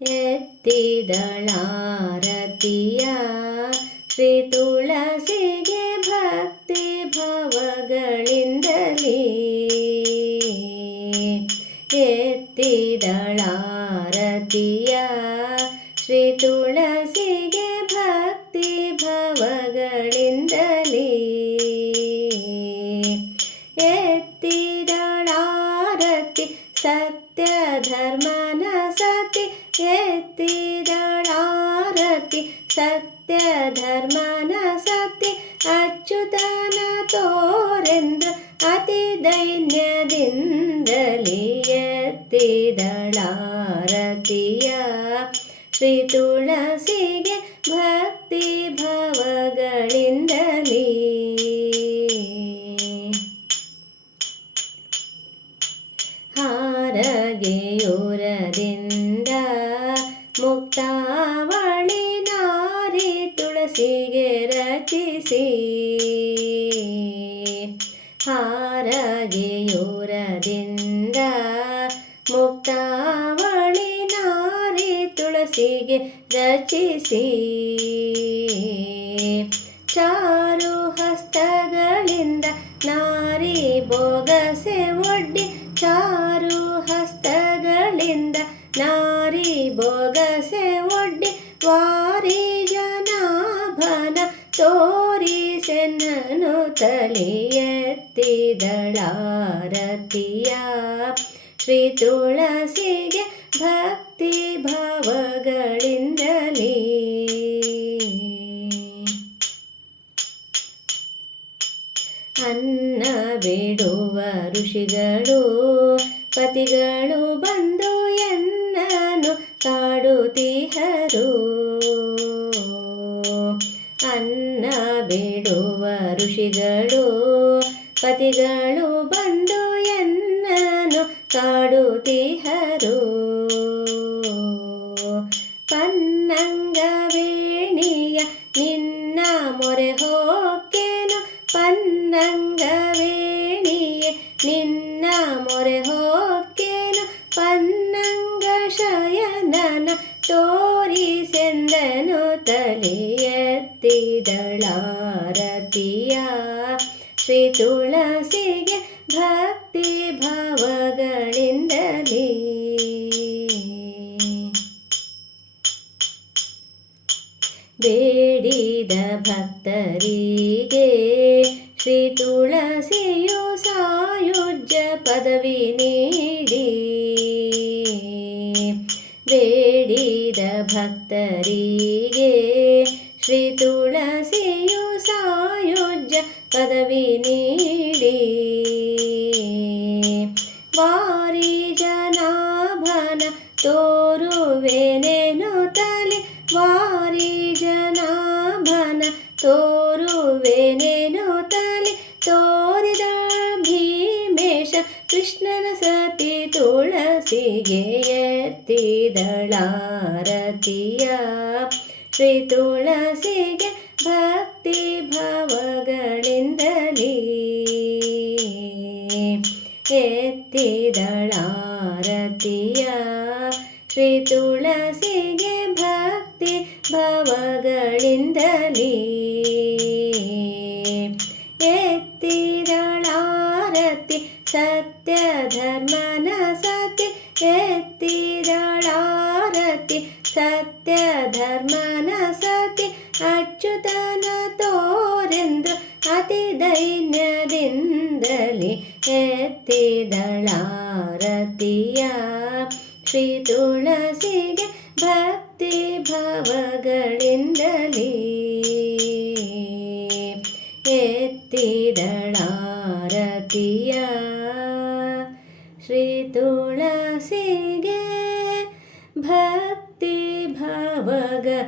ಎತ್ತಿದಳಾರತಿಯ ಶ್ರೀ ತುಳಸಿಗೆ ಭಕ್ತಿ ಭವಗಳಿಂದಲೇ ಎತ್ತಿದಳಾರತಿಯ ಶ್ರೀ ತುಳಸಿಗೆ ಧರ್ಮನ ಸತಿ ಅಚ್ಯುತನ ತೋರೆಂದು ಅತಿ ದೈನ್ಯದಿಂದಲೇ ಎತ್ತಿದಳಾರತಿಯ ಶ್ರೀ ತುಳಸಿಗೆ ಭಕ್ತಿ ಭವಗಳಿಂದಲೇ ಹಾರಗೆಯೂರದಿಂದ ಮುಕ್ತಾವಳಿ ಹಾರಗೆಯೂರದಿಂದ ಮುಕ್ತಾವಳಿ ನಾರಿ ತುಳಸಿಗೆ ರಚಿಸಿ. ಚಾರು ಹಸ್ತಗಳಿಂದ ನಾರಿ ಬೋಗಸೆ ಒಡ್ಡಿ. ಚಾರು ಹಸ್ತಗಳಿಂದ ನಾರಿ ಭೋಗಸೆ ತೋರಿಸೆನ್ನನು ತಲೆಯೆತ್ತಿದಳಾರತಿಯ ಶ್ರೀ ತುಳಸಿಗೆ ಭಕ್ತಿ ಭಾವಗಳಿಂದಲೇ. ಅನ್ನ ಬಿಡುವ ಋಷಿಗಳು ಪತಿಗಳು ಬಂದು ಎನ್ನನು ಕಾಡುತ್ತೀಹರು ಋಷಿಗಳು ಪತಿಗಳು ಬಂದು ಎನ್ನನು ಕಾಡುತ್ತೀಹರು ಪನ್ನಂಗವೇಣಿಯ ನಿನ್ನ ಮೊರೆ ಹೋಕೆನು ಪನ್ನಂಗವೇಣಿಯ ನಿನ್ನ ಮೊರೆ ಹೋಕೆನು ಪನ್ನಂಗ ಶಯನನ ತೋರಿಸೆಂದನು ಶ್ರೀ ತುಳಸಿಗೆ ಭಕ್ತಿ ಭಾವಗಳಿಂದಲೇ. ಬೇಡಿದ ಭಕ್ತರಿಗೆ ಶ್ರೀ ತುಳಸಿಯು ಸಾಯುಜ್ಯ ಪದವಿ ನೀಡಿ. ಬೇಡಿದ ಭಕ್ತರಿಗೆ ಶ್ರೀ ಸಾಯುಜ್ಯ ಪದವಿ ನೀಡಿ ವಾರಿ ಜನಾಭನ ತೋರುವೆನೇನು ತಲೆ ವಾರಿ ಜನಾಭನ ತೋರುವೆನೇನು ತಲೆ ತೋರಿದ ಭೀಮೇಶ ಕೃಷ್ಣನ ಸತಿ ತುಳಸಿಗೆ ಎತ್ತಿದಳಾರತಿಯ ಶ್ರೀ ತುಳಸಿಗೆ ಭಕ್ತಿ ಭಾವಗಳಿಂದಲೇ ಎತ್ತಿದಳಾರತಿಯ ಶ್ರೀ ತುಳಸಿಗೆ ಭಕ್ತಿ ಭವಗಳಿಂದಲೇ ಎತ್ತಿದಳಾರತಿ ಸತ್ಯ ಧರ್ಮನ ಸತಿ ಎತ್ತಿದಳಾರತಿ ಸತ್ಯ ಧರ್ಮನ ಸತಿ ಅಚ್ಯುತನ ತೋರೆಂದು ಅತಿ ದೈನ್ಯದಿಂದಲೇ ಶ್ರೀ ತುಳಸಿಗೆ ಭಕ್ತಿ ಭಾವಗಳಿಂದಲೇ ಎತ್ತಿದಳಾರತಿಯ ಶ್ರೀ ತುಳಸಿಗೆ ಭಕ್ತಿ ಭಾವಗಳಿಂದಲೇ